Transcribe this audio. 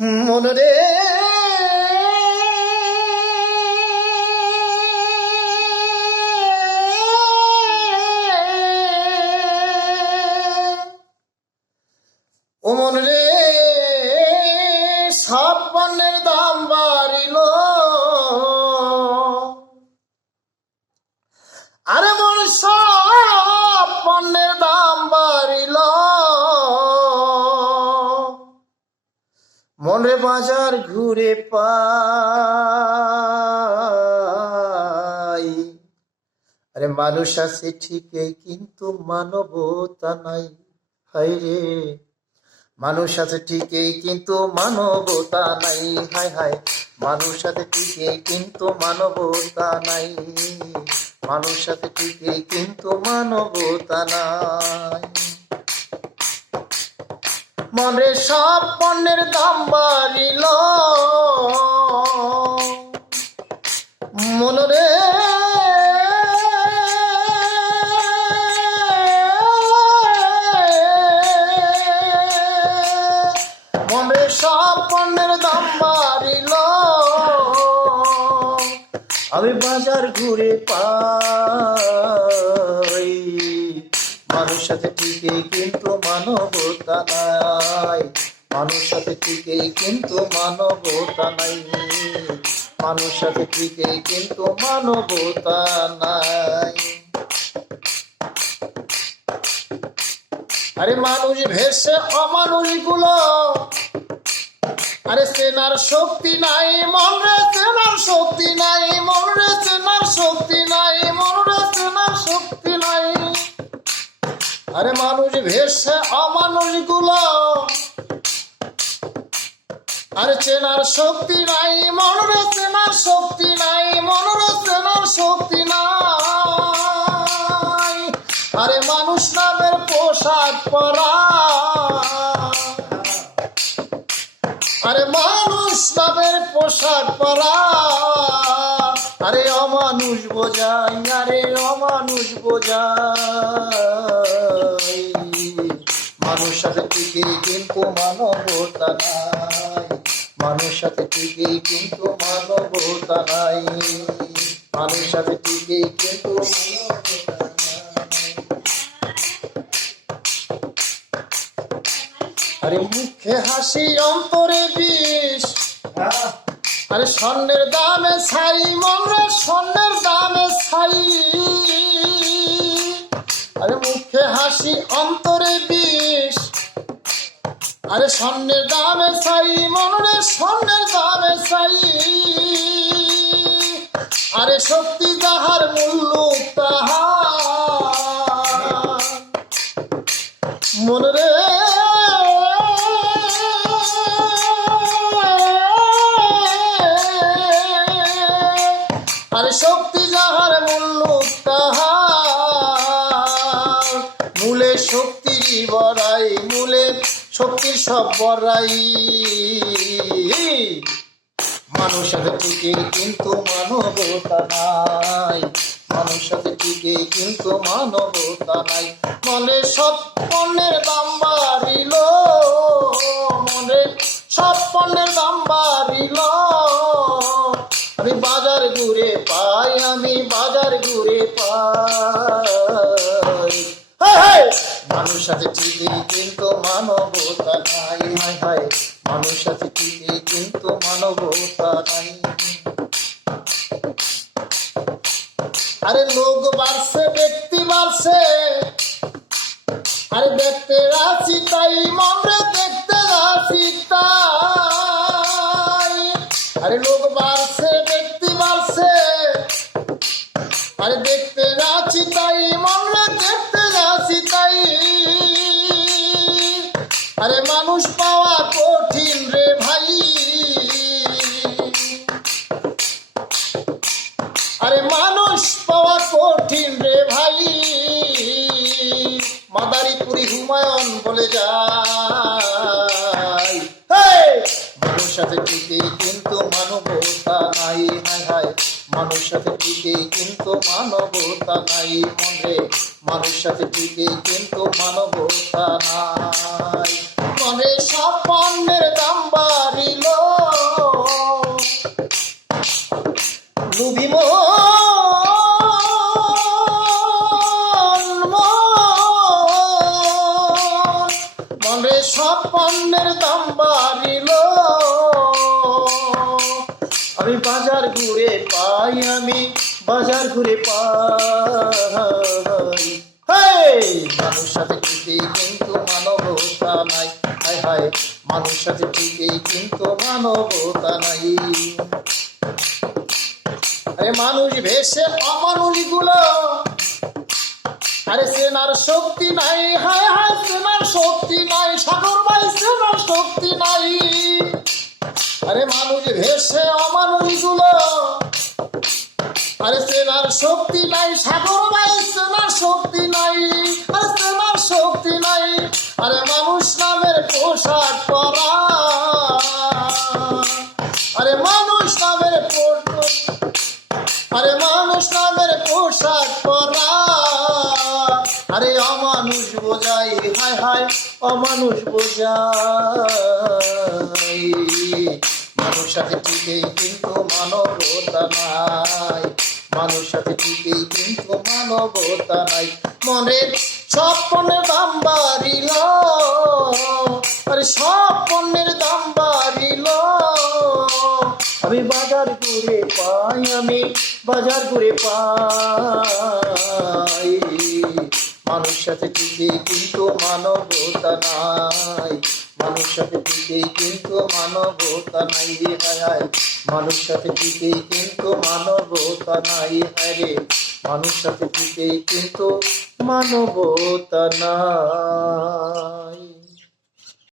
মনরে ও মনরে সব পণ্যের দাম বাড়িল, আরে মন সব পণ্যের দাম বাড়িল। মনে বাজার ঘুরে পাই, আরে মানুষ আছে ঠিকই কিন্তু মানবতা নাই। হায় রে, মানুষ আছে ঠিকই কিন্তু মানবতা নাই। হায় হায়, মানুষ আছে ঠিকই কিন্তু মানবতা নাই। মানুষ আছে ঠিকই কিন্তু মানবতা নাই। মনে সব পণ্যের দাম বাড়িল, মনরে মনে সব পণ্যের দাম বাড়িল। আমি বাজার ঘুরে পাই, মানুষ সাথে ঠিকই কিন্তু মানবতা নাই। মানুষ সাথে ঠিকই কিন্তু মানবতা নাই। মানুষ সাথে ঠিকই কিন্তু মানবতা নাই। আরে মানুষ ভেসে অমানুষ গুলো, আরে চেনার শক্তি নাই মনরে, চেনার শক্তি নাই মনরে, চেনার শক্তি নাই মনরে, চেনার শক্তি নাই। আরে মানুষ ভেসে অমানুষ গুলো, আরে চেনার শক্তি নাই মনরে, চেনার শক্তি নাই মনরে, চেনার শক্তি নাই। আরে মানুষ নামের পোশাক পরা, আরে মানুষ নামের পোশাক পরা, আরে অমানুষ বোঝাই, আরে অমানুষ বোঝাই। মানুষ সাথে ঠিকই কিন্তু মানবতা নাই। মানুষ সাথে ঠিকই কিন্তু মানবতা নাই। মানুষ সাথে ঠিকই কিন্তু আরে মুখে হাসি অন্তরে বিষ, আরে স্বর্ণের দামে ছাই মনরে, স্বর্ণের দামে ছাই। আরে মুখে হাসি অন্তরে বিষ, আরে স্বর্ণের দামে ছাই মনরে, স্বর্ণের দামে ছাই। আরে শক্তি যাহার মূল্য তাহার মনরে। আরে শক্তি যাহার মূল্য তাহার, মূলে শক্তি বড়াই, মূলে শক্তির সব বড়াই। মানুষ সাথে ঠিকই কিন্তু মানবতা নাই। মানুষ সাথে ঠিকই কিন্তু মানবতা নাই। মনে সব পণ্যের দাম বাড়িল, মনে সব পণ্যের দাম বাড়িল। আমি বাজার ঘুরে পাই, আমি বাজার ঘুরে পাই। মানুষ সাথে ঠিকই কিন্তু মানবতা নাই। হায় হায়, মানুষ সাথে ঠিকই কিন্তু মানবতা নাই। আরে লোক বাড়ছে, ব্যক্তি বাড়ছে, আরে দেখতে রাখি তাই মনরে, দেখতে রাখি তাই। আরে লোক বাড়ছে, ব্যক্তি বাড়ছে, আরে দেখতে রাখি তাই মনরে, দেখতে রাখি তাই। আরে মানুষ পাওয়া কঠিন রে ভাই, আরে মানুষ পাওয়া কঠিন রে ভাই। মাদারীপুরি হুমায়ুন বলে যায়, মানুষ সাথে ঠিকই কিন্তু মানবতা নাই। হায় হায়, মানুষ সাথে ঠিকই কিন্তু মানবতা নাই মনে। মানুষ সাথে ঠিকই কিন্তু মানবতা নাই মনে। সব পণ্যের দাম বাড়িল, পণ্যের দাম বাড়িল, আমি বাজার ঘুরে পাই, আমি বাজার ঘুরে পাই। হেই! মানুষ সাথে ঠিকই কিন্তু মানবতা নাই, হায় হায়, মানুষ সাথে ঠিকই কিন্তু মানবতা নাই। আরে মানুষ ভেসে অমানুষ গুলো, আরে সেনার শক্তি নাই, হায় হায়, সেনার শক্তি নাই, সাগর ভাই সেনার শক্তি নাই। আরে মানুষ ভেসে অমানুষ গুলো, আরে সেনার শক্তি নাই, সাগর ভাই সেনার শক্তি নাই, আরে সেনার শক্তি নাই। আরে মানুষ নামের পোশাক পরা, আরে মানুষ নামের আরে মানুষ নামের পোশাক পরা, আরে অমানুষ বোঝাই, হায় হায়, অমানুষ বোঝাই। মানুষ সাথে ঠিকই কিন্তু মানবতা নাই, মানুষ সাথে ঠিকই কিন্তু মানবতা নাই। মনে সব পণ্যের দাম বাড়িল, আরে সব পণ্যের দাম বাড়িল, আমি বাজার ঘুরে পাই, আমি বাজার ঘুরে পাই। মানুষ সাথে ঠিকই কিন্তু মানবতা নাই, মানুষ সাথে ঠিকই কিন্তু মানবতা নাই, হায় হায়, মানুষ সাথে ঠিকই কিন্তু মানবতা নাই, হায় রে, মানুষ সাথে ঠিকই কিন্তু মানবতা নাই।